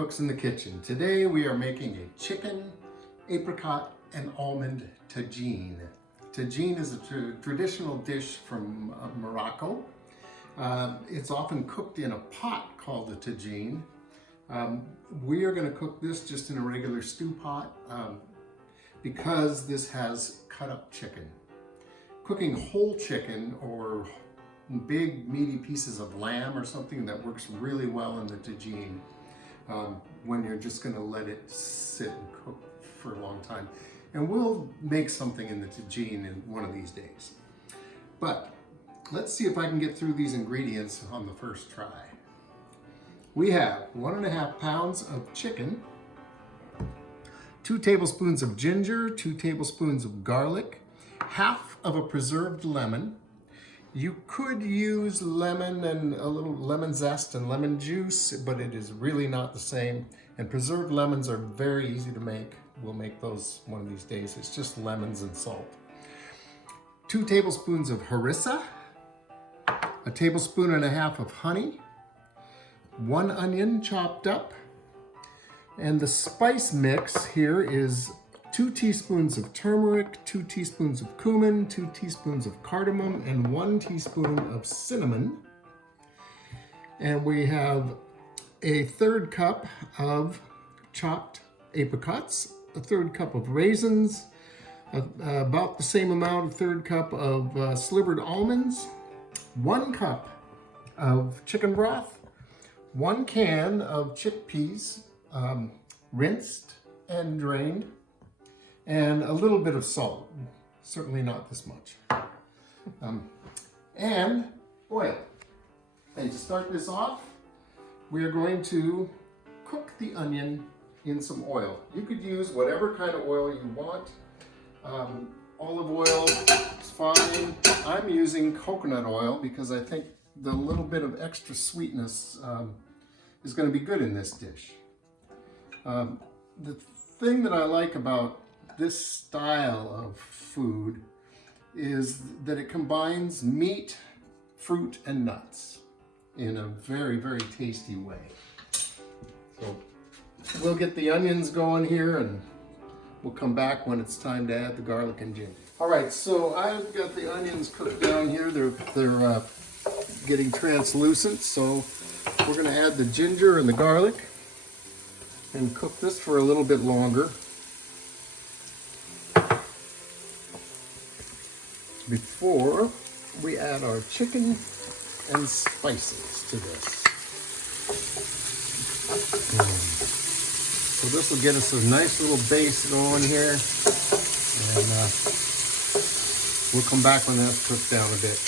cooks in the kitchen. Today we are making a chicken, apricot, and almond tagine. Tagine is a traditional dish from Morocco. It's often cooked in a pot called a tagine. We are going to cook this just in a regular stew pot because this has cut up chicken. Cooking whole chicken or big meaty pieces of lamb or something, that works really well in the tagine when you're just going to let it sit and cook for a long time. And we'll make something in the tagine in one of these days. But let's see if I can get through these ingredients on the first try. We have 1.5 pounds of chicken, 2 tablespoons of ginger, 2 tablespoons of garlic, half of a preserved lemon. You could use lemon and a little lemon zest and lemon juice, but it is really not the same. And preserved lemons are very easy to make. We'll make those one of these days. It's just lemons and salt. 2 tablespoons of harissa, 1.5 tablespoons of honey, 1 onion chopped up, and the spice mix here is 2 teaspoons of turmeric, 2 teaspoons of cumin, 2 teaspoons of cardamom, and 1 teaspoon of cinnamon. And we have a 1/3 cup of chopped apricots, a 1/3 cup of raisins, about the same amount, a 1/3 cup of slivered almonds, 1 cup of chicken broth, 1 can of chickpeas, rinsed and drained, and a little bit of salt, certainly not this much, and oil. And to start this off, we are going to cook the onion in some oil. You could use whatever kind of oil you want. Olive oil is fine. I'm using coconut oil because I think the little bit of extra sweetness is going to be good in this dish. The thing that I like about this style of food is that it combines meat, fruit, and nuts in a very, very tasty way. So we'll get the onions going here and we'll come back when it's time to add the garlic and ginger. All right, so I've got the onions cooked down here. They're getting translucent, so we're going to add the ginger and the garlic and cook this for a little bit longer before we add our chicken and spices to this. So this will get us a nice little base going here, and we'll come back when that's cooked down a bit.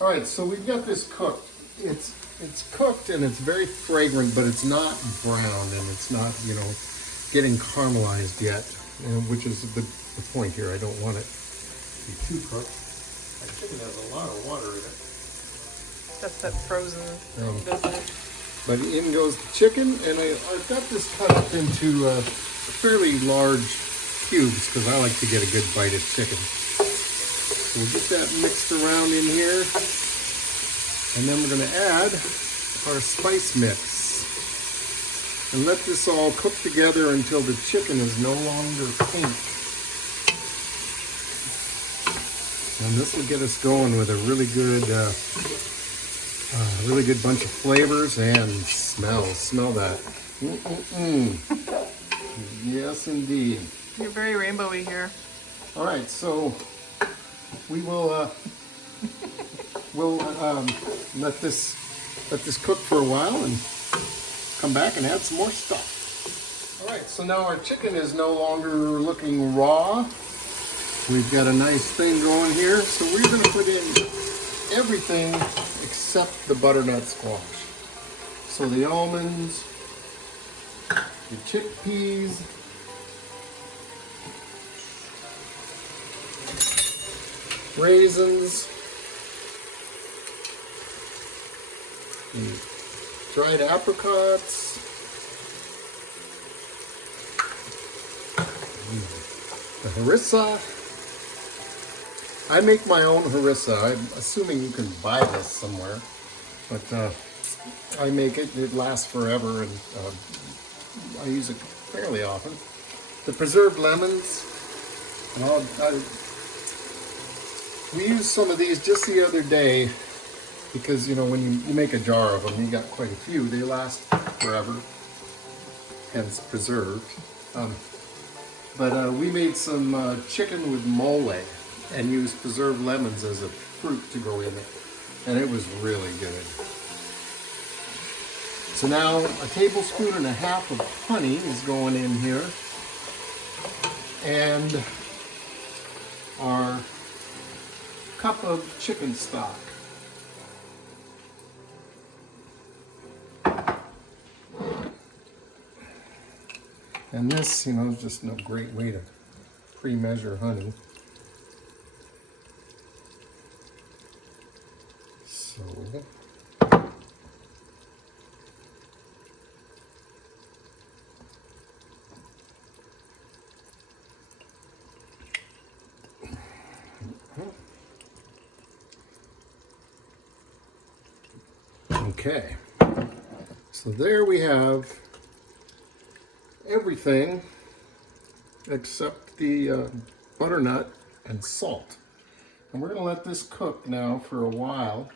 All right, so we've got this cooked. It's cooked and it's very fragrant, but it's not browned and it's not, getting caramelized yet, which is the point here. I don't want it to be too cooked. My chicken has a lot of water in it. That's that frozen business. But in goes the chicken, and I've got this cut up into fairly large cubes because I like to get a good bite of chicken. So we'll get that mixed around in here, and then we're going to add our spice mix. And let this all cook together until the chicken is no longer pink. And this will get us going with a really good bunch of flavors and smell. Smell that. Yes, indeed. You're very rainbowy here. All right, so we will we'll let this cook for a while and come back and add some more stuff. All right, so now our chicken is no longer looking raw. We've got a nice thing going here, so we're going to put in everything except the butternut squash. So the almonds, the chickpeas, raisins, dried apricots, the harissa. I make my own harissa. I'm assuming you can buy this somewhere, but I make it. It lasts forever, and I use it fairly often. The preserved lemons. Well, we used some of these just the other day because, you know, when you make a jar of them, you got quite a few. They last forever, hence preserved. But we made some chicken with mole and used preserved lemons as a fruit to go in it. And it was really good. So now a tablespoon and a half of honey is going in here. And our cup of chicken stock. And this, you know, is just no great way to pre-measure honey. So okay, so there we have everything except the butternut and salt. And we're going to let this cook now for a while.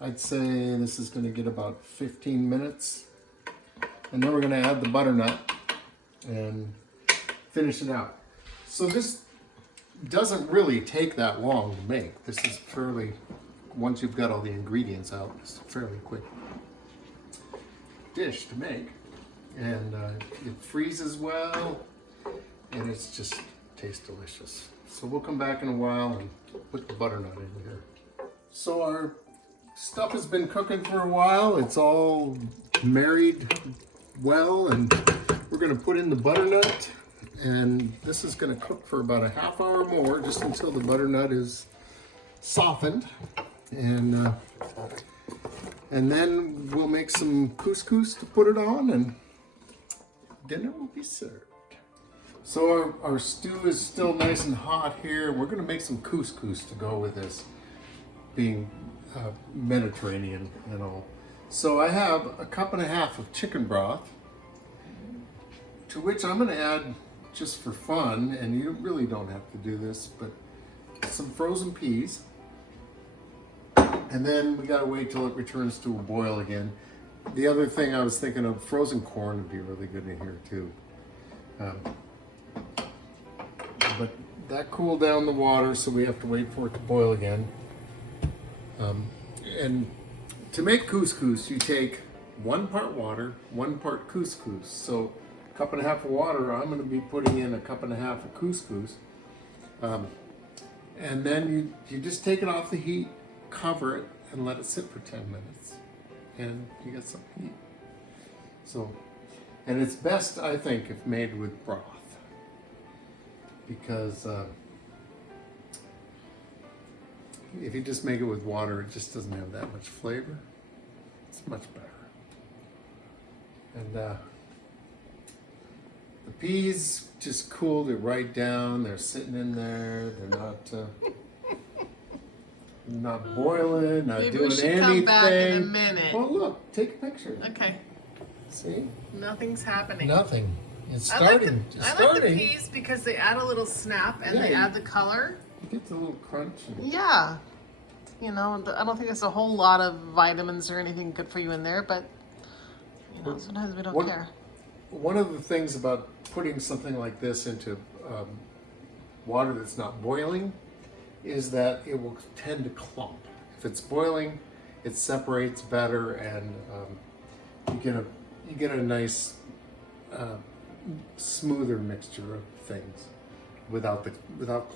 I'd say this is going to get about 15 minutes. And then we're going to add the butternut and finish it out. So this doesn't really take that long to make. This is fairly, once you've got all the ingredients out, it's a fairly quick dish to make. And it freezes well, and it's just tastes delicious. So we'll come back in a while and put the butternut in here. So our stuff has been cooking for a while. It's all married well, and we're going to put in the butternut, and this is going to cook for about a half hour more, just until the butternut is softened. And then we'll make some couscous to put it on, and dinner will be served. So our stew is still nice and hot here. We're going to make some couscous to go with this, being Mediterranean and all. So I have a cup and a half of chicken broth, to which I'm going to add, just for fun, and you really don't have to do this, but some frozen peas. And then we got to wait till it returns to a boil again. The other thing I was thinking of, frozen corn would be really good in here too. But that cooled down the water, so we have to wait for it to boil again. And to make couscous, you take 1 part water, 1 part couscous. So a cup and a half of water, I'm going to be putting in a cup and a half of couscous. And then you just take it off the heat, cover it, and let it sit for 10 minutes. And you get some heat. So, and it's best, I think, if made with broth, because if you just make it with water, it just doesn't have that much flavor. It's much better. And the peas just cooled it right down. They're sitting in there. They're not boiling, not Maybe doing we should anything. come back in a minute. Well, look, take a picture. Okay. See? Nothing's happening. Nothing. It's I like starting. the peas because they add a little snap and they add the color. It gets a little crunch. Yeah. You know, I don't think there's a whole lot of vitamins or anything good for you in there, but you know, sometimes we don't care. One of the things about putting something like this into water that's not boiling is that it will tend to clump. If it's boiling, it separates better, and you get a nice smoother mixture of things without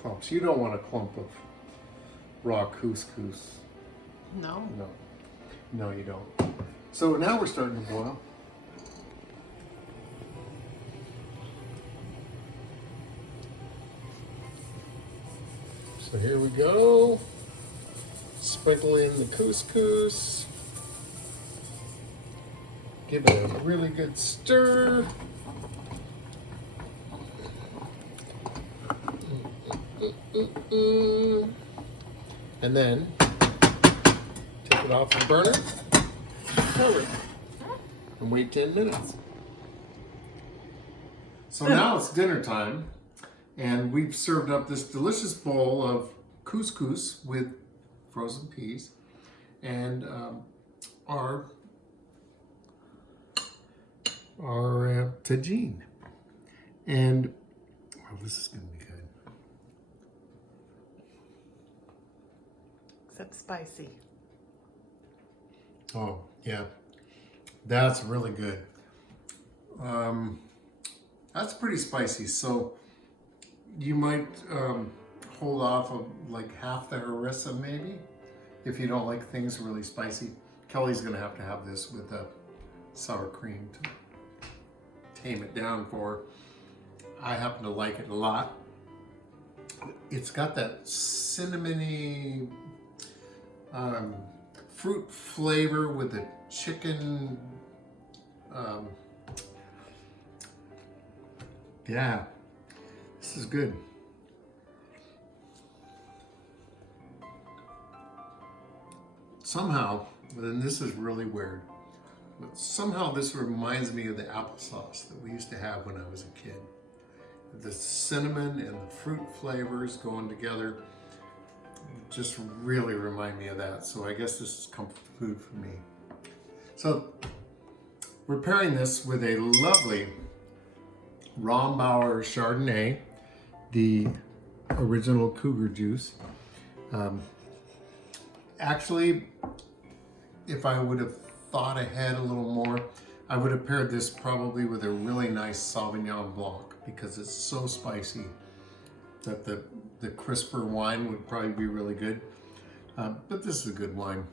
clumps. You don't want a clump of raw couscous. No. No, you don't. So now we're starting to boil. So here we go. Sprinkle in the couscous. Give it a really good stir. And then take it off the burner. cover and wait 10 minutes. So now it's dinner time, and we've served up this delicious bowl of couscous with frozen peas and our tagine. And oh, this is going to be good. Except spicy. Oh, yeah. That's really good. That's pretty spicy, so you might hold off of like half the harissa maybe, if you don't like things really spicy. Kelly's gonna have to have this with a sour cream to tame it down for her. I happen to like it a lot. It's got that cinnamony fruit flavor with the chicken. Yeah, this is good. Somehow, and this is really weird, but somehow this reminds me of the applesauce that we used to have when I was a kid. The cinnamon and the fruit flavors going together just really remind me of that. So I guess this is comfort food for me. So we're pairing this with a lovely Rombauer Chardonnay, the original Cougar juice. Actually, if I would have thought ahead a little more, I would have paired this probably with a really nice Sauvignon Blanc, because it's so spicy that the crisper wine would probably be really good. But this is a good wine.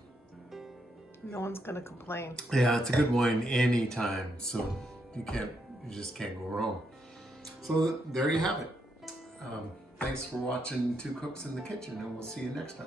No one's gonna complain. Yeah, it's a good wine anytime, so you just can't go wrong. So there you have it. Thanks for watching Two Cooks in the Kitchen, and we'll see you next time.